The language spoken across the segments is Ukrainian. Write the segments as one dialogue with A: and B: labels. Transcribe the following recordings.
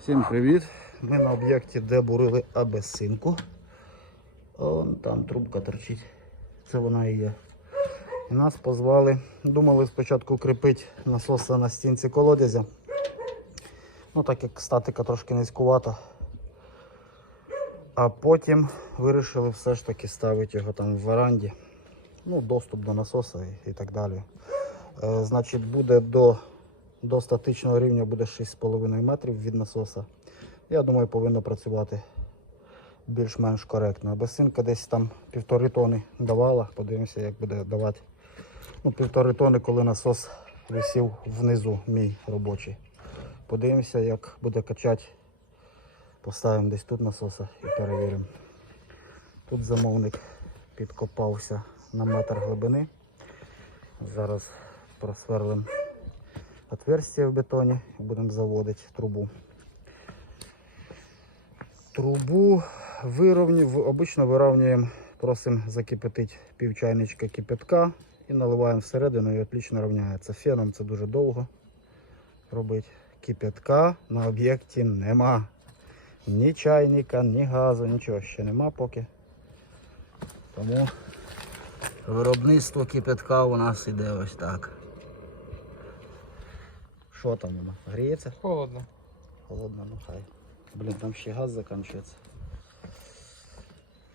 A: Всім привіт! Ми на об'єкті, де бурили абесинку. Вон там трубка торчить. Це вона і є. І нас позвали. Думали спочатку кріпити насоса на стінці колодязя. Ну так як статика трошки низькувата. А потім вирішили все ж таки ставити його там в веранді. Ну, доступ до насоса і, і так далі. Е, значить, буде до до статичного рівня буде 6,5 метрів від насоса. Я думаю, повинно працювати більш-менш коректно. Басинка десь там півтори тони давала. Подивимося, як буде давати. Ну, півтори тони, коли насос висів внизу, мій робочий. Подивимося, як буде качати. Поставимо десь тут насоса і перевіримо. Тут замовник підкопався на метр глибини. Зараз просверлимо отверстие в бетоні будемо заводити трубу. Трубу вирівнюємо, обично вирівнюємо, просимо закипятити пів чайничка кипятка і наливаємо всередину і отлично рівняється. Феном це дуже довго робити. Кипятка на об'єкті нема. Ні чайника, ні газу, нічого ще нема поки. Тому виробництво кипятка у нас іде ось так. Що там воно? Гріється?
B: Холодно.
A: Холодно, ну хай. Блін, там ще газ закінчується.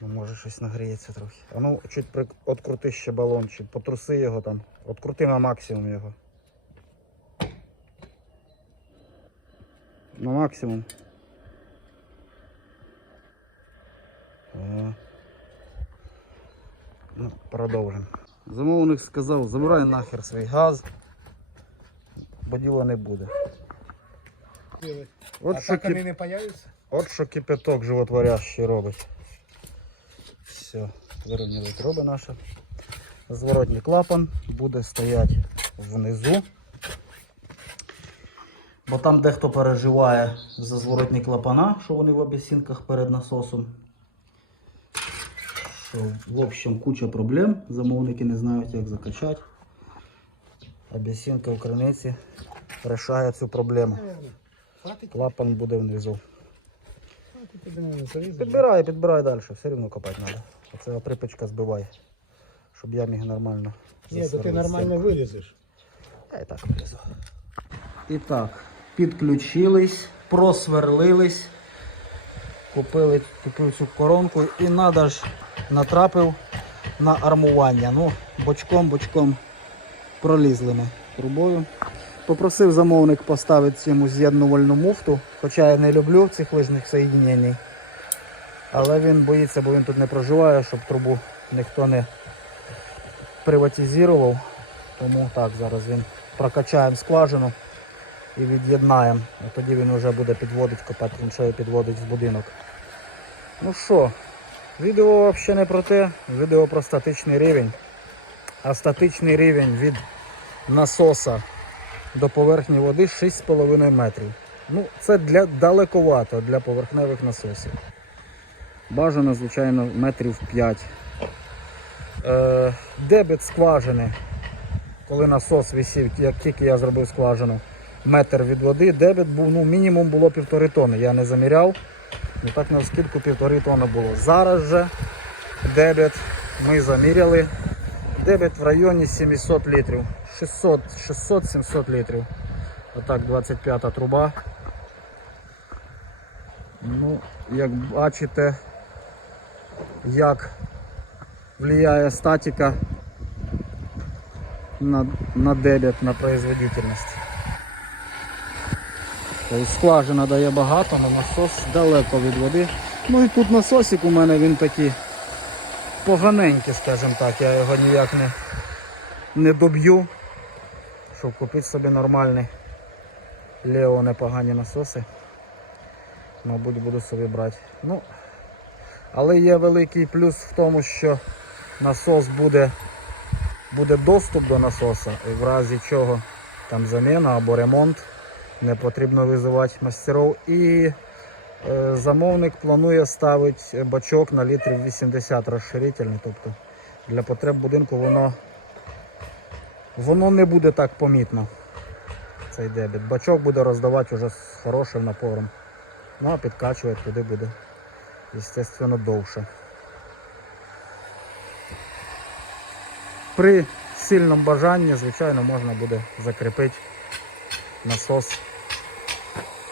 A: Ну, може щось нагріється трохи. А ну, чуть при... открути ще балончик, потруси його там. Открути на максимум його. На максимум. О. Ну, продовжимо. Замовник сказав, забирай нахер свій газ, бо діла не буде. От
B: а
A: що
B: так
A: кип...
B: вони не появляться?
A: От що кипяток животворящий робить. Все, вирівняли труби наші. Зворотній клапан буде стояти внизу. Бо там дехто переживає за зворотні клапана, що вони в обіцінках перед насосом. Що, в общем, куча проблем. Замовники не знають, як закачати. Обіцінка в криниці рішає цю проблему. Клапан буде внизу. Підбирай, підбирай далі, все одно копати треба. Оце припечка збиває, щоб я міг нормально.
B: Ні, то ти нормально вирізеш.
A: Я і так вилізу. І так, підключились, просверлились, купили, купив цю коронку і надо ж натрапив на армування. Ну, бочком, бочком пролізли ми трубою. Попросив замовник поставити цьому з'єднувальну муфту, хоча я не люблю цих лижних соєднень. Але він боїться, бо він тут не проживає, щоб трубу ніхто не приватизував. Тому так, зараз він прокачаємо скважину і від'єднаємо. А тоді він вже буде підводити, копати траншею підводить в будинок. Ну що, відео взагалі не про те, відео про статичний рівень. А статичний рівень від насоса до поверхні води 6,5 метрів. Ну, це для далековато для поверхневих насосів. Бажано, звичайно, метрів 5. Е, дебет скважини коли насос висів, як тільки я зробив скважину, метр від води, дебет був, ну, мінімум було півтори тони. Я не заміряв. Ну так на скидку півтори тони було. Зараз же дебет ми заміряли. Дебет в районі 700 літрів. 600-700 літрів. Отак 25 труба. Ну, як бачите, як впливає статика на, на дебет, на производительность. Тобто скважина дає багато, але насос далеко від води. Ну і тут насосик у мене він такий поганенький, скажімо так, я його ніяк не, не доб'ю, щоб купити собі нормальний Лео непогані насоси. Мабуть, буду собі брати. Ну, але є великий плюс в тому, що насос буде буде доступ до насоса, і в разі чого там заміна або ремонт, не потрібно визивати мастерів. І е, замовник планує ставити бачок на літрів 80 розширительний. Тобто для потреб будинку воно, воно не буде так помітно. Цей дебіт. Бачок буде роздавати вже з хорошим напором Ну а підкачувати туди буде, звісно, довше. При сильному бажанні, звичайно, можна буде закріпити насос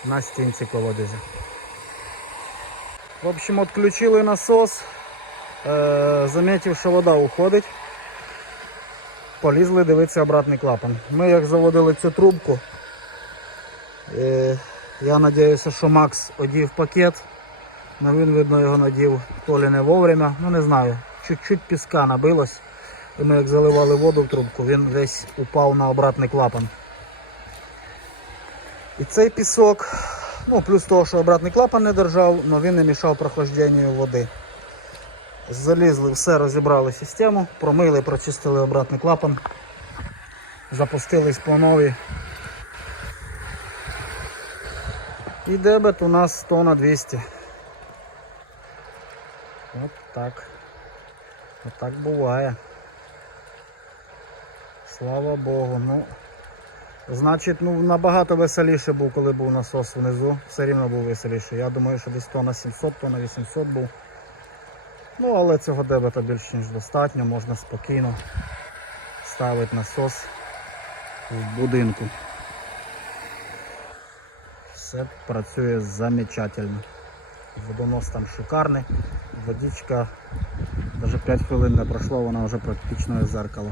A: на стінці колодязя. В общем, відключили насос, е, замітив, що вода уходить. Полізли дивитися обратний клапан. Ми як заводили цю трубку, е, я сподіваюся, що Макс одів пакет. Ну він, видно, його надів то ли не вовремя, ну не знаю. Чуть-чуть піска набилось. І ми як заливали воду в трубку, він весь упав на обратний клапан. І цей пісок, ну плюс того, що обратний клапан не держав, але він не мішав прохожденню води. Залізли, все розібрали систему, промили, прочистили обратний клапан, запустились по новій. І дебет у нас 100 на 200. От так. От так буває. Слава Богу. Ну, значить, ну набагато веселіше був, коли був насос внизу. Все рівно був веселіше. Я думаю, що десь то на 700, то на 800 був. Ну, але цього дебета більш ніж достатньо, можна спокійно ставити насос в будинку. Все працює замечательно. Водонос там шикарний, водичка, навіть 5 хвилин не пройшло, вона вже практично зеркало.